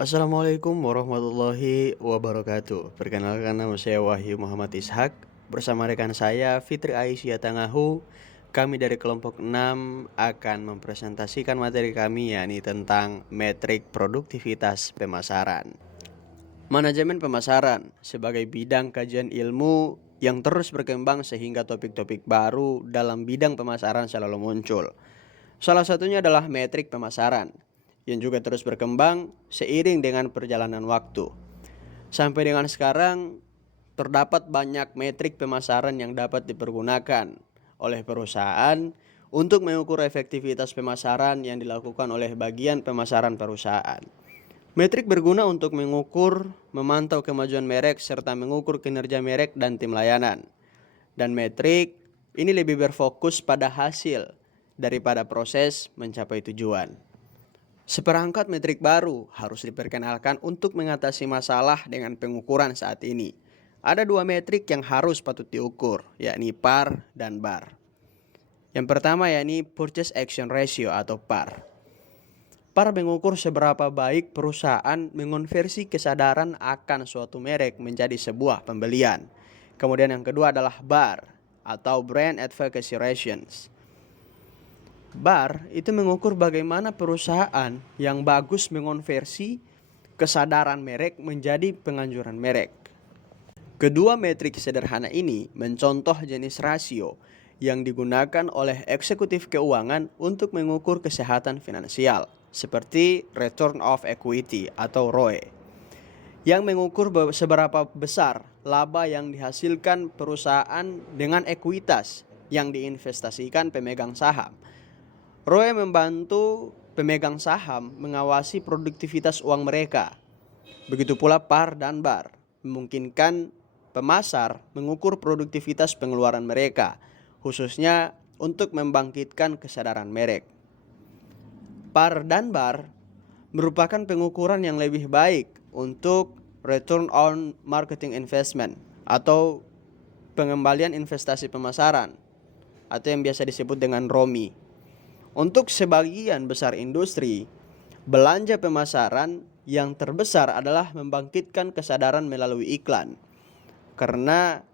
Assalamualaikum warahmatullahi wabarakatuh. Perkenalkan, nama saya Wahyu Muhammad Ishak. Bersama rekan saya Fitri Aisyah Tangahu, kami dari kelompok 6 akan mempresentasikan materi kami, yakni tentang metrik produktivitas pemasaran. Manajemen pemasaran sebagai bidang kajian ilmu yang terus berkembang sehingga topik-topik baru dalam bidang pemasaran selalu muncul. Salah satunya adalah metrik pemasaran yang juga terus berkembang seiring dengan perjalanan waktu. Sampai dengan sekarang, terdapat banyak metrik pemasaran yang dapat dipergunakan oleh perusahaan untuk mengukur efektivitas pemasaran yang dilakukan oleh bagian pemasaran perusahaan. Metrik berguna untuk mengukur, memantau kemajuan merek, serta mengukur kinerja merek dan tim layanan. Dan metrik ini lebih berfokus pada hasil daripada proses mencapai tujuan. Seperangkat metrik baru harus diperkenalkan untuk mengatasi masalah dengan pengukuran saat ini. Ada dua metrik yang harus patut diukur, yakni PAR dan BAR. Yang pertama yakni Purchase Action Ratio atau PAR. PAR mengukur seberapa baik perusahaan mengonversi kesadaran akan suatu merek menjadi sebuah pembelian. Kemudian yang kedua adalah BAR atau Brand Advocacy Rations. BAR itu mengukur bagaimana perusahaan yang bagus mengonversi kesadaran merek menjadi penganjuran merek. Kedua metrik sederhana ini mencontoh jenis rasio yang digunakan oleh eksekutif keuangan untuk mengukur kesehatan finansial, seperti Return of Equity atau ROE, yang mengukur seberapa besar laba yang dihasilkan perusahaan dengan ekuitas yang diinvestasikan pemegang saham. ROE membantu pemegang saham mengawasi produktivitas uang mereka. Begitu pula PAR dan BAR memungkinkan pemasar mengukur produktivitas pengeluaran mereka, khususnya untuk membangkitkan kesadaran merek. PAR dan BAR merupakan pengukuran yang lebih baik untuk Return on Marketing Investment atau pengembalian investasi pemasaran atau yang biasa disebut dengan ROMI. Untuk sebagian besar industri, belanja pemasaran yang terbesar adalah membangkitkan kesadaran melalui iklan. Karena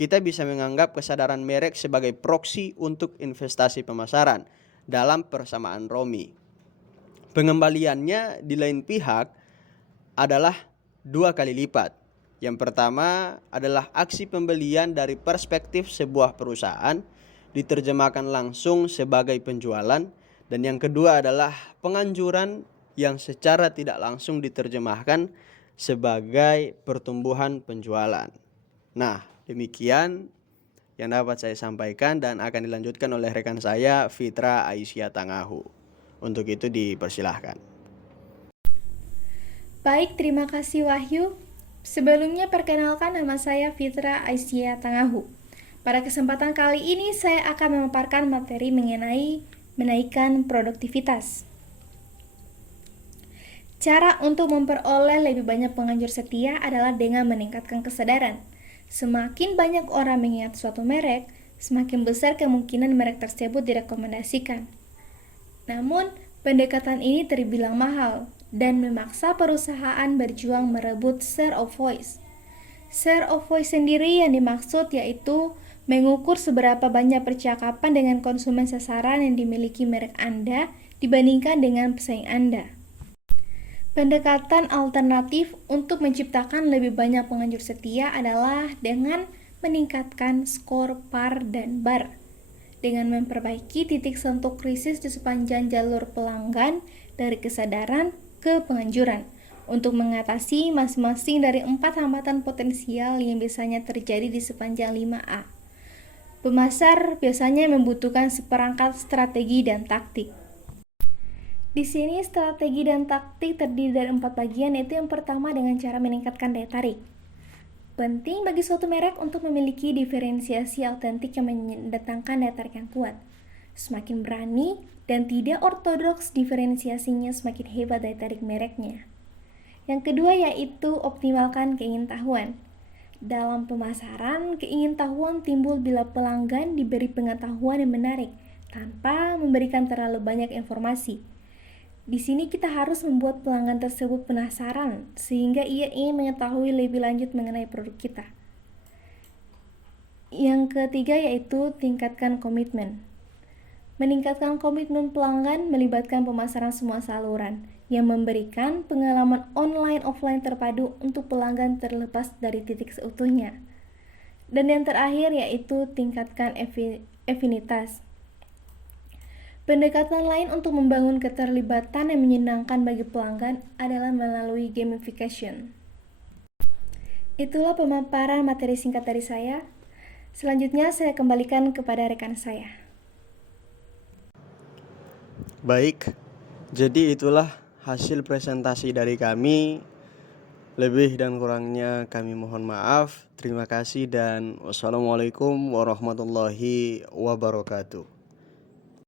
kita bisa menganggap kesadaran merek sebagai proksi untuk investasi pemasaran dalam persamaan ROMI. Pengembaliannya di lain pihak adalah 2 kali lipat. Yang pertama adalah aksi pembelian dari perspektif sebuah perusahaan diterjemahkan langsung sebagai penjualan, dan yang kedua adalah penganjuran yang secara tidak langsung diterjemahkan sebagai pertumbuhan penjualan. Nah, demikian yang dapat saya sampaikan dan akan dilanjutkan oleh rekan saya Fitra Aisyah Tangahu. Untuk itu dipersilahkan. Baik, terima kasih Wahyu. Sebelumnya perkenalkan, nama saya Fitra Aisyah Tangahu. Pada kesempatan kali ini saya akan memaparkan materi mengenai menaikkan produktivitas. Cara untuk memperoleh lebih banyak penganjur setia adalah dengan meningkatkan kesadaran. Semakin banyak orang mengingat suatu merek, semakin besar kemungkinan merek tersebut direkomendasikan. Namun, pendekatan ini terbilang mahal dan memaksa perusahaan berjuang merebut share of voice. Share of voice sendiri yang dimaksud yaitu mengukur seberapa banyak percakapan dengan konsumen sasaran yang dimiliki merek Anda dibandingkan dengan pesaing Anda. Pendekatan alternatif untuk menciptakan lebih banyak penganjur setia adalah dengan meningkatkan skor PAR dan BAR, dengan memperbaiki titik sentuh krisis di sepanjang jalur pelanggan dari kesadaran ke penganjuran, untuk mengatasi masing-masing dari 4 hambatan potensial yang biasanya terjadi di sepanjang 5A. Pemasar biasanya membutuhkan seperangkat strategi dan taktik. Di sini strategi dan taktik terdiri dari 4 bagian, yaitu yang pertama dengan cara meningkatkan daya tarik. Penting bagi suatu merek untuk memiliki diferensiasi autentik yang mendatangkan daya tarik yang kuat. Semakin berani dan tidak ortodoks diferensiasinya, semakin hebat daya tarik mereknya. Yang kedua yaitu optimalkan keingintahuan. Dalam pemasaran, keingintahuan timbul bila pelanggan diberi pengetahuan yang menarik tanpa memberikan terlalu banyak informasi. Di sini kita harus membuat pelanggan tersebut penasaran sehingga ia ingin mengetahui lebih lanjut mengenai produk kita. Yang ketiga yaitu tingkatkan komitmen. Meningkatkan komitmen pelanggan melibatkan pemasaran semua saluran yang memberikan pengalaman online offline terpadu untuk pelanggan terlepas dari titik seutuhnya. Dan yang terakhir yaitu tingkatkan afinitas. Pendekatan lain untuk membangun keterlibatan yang menyenangkan bagi pelanggan adalah melalui gamification. Itulah pemaparan materi singkat dari saya. Selanjutnya saya kembalikan kepada rekan saya. Baik, jadi itulah hasil presentasi dari kami. Lebih dan kurangnya kami mohon maaf. Terima kasih dan wassalamualaikum warahmatullahi wabarakatuh.